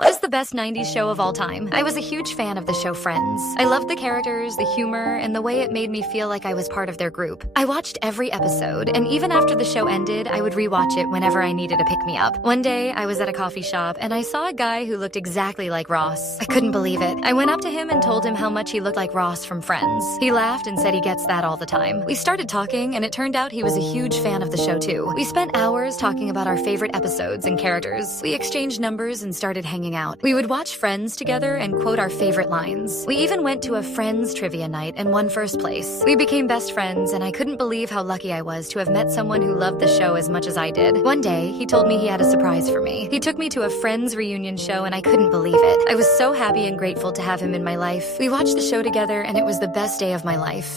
What is the best 90s show of all time? I was a huge fan of the show Friends. I loved the characters, the humor, and the way it made me feel like I was part of their group. I watched every episode, and even after the show ended, I would rewatch it whenever I needed a pick-me-up. One day, I was at a coffee shop, and I saw a guy who looked exactly like Ross. I couldn't believe it. I went up to him and told him how much he looked like Ross from Friends. He laughed and said he gets that all the time. We started talking, and it turned out he was a huge fan of the show too. We spent hours talking about our favorite episodes and characters. We exchanged numbers and started hanging out. We would watch Friends together and quote our favorite lines. We even went to a Friends trivia night and won first place. We became best friends, and I couldn't believe how lucky I was to have met someone who loved the show as much as I did. One day, he told me he had a surprise for me. He took me to a Friends reunion show, and I couldn't believe it. I was so happy and grateful to have him in my life. We watched the show together, and it was the best day of my life.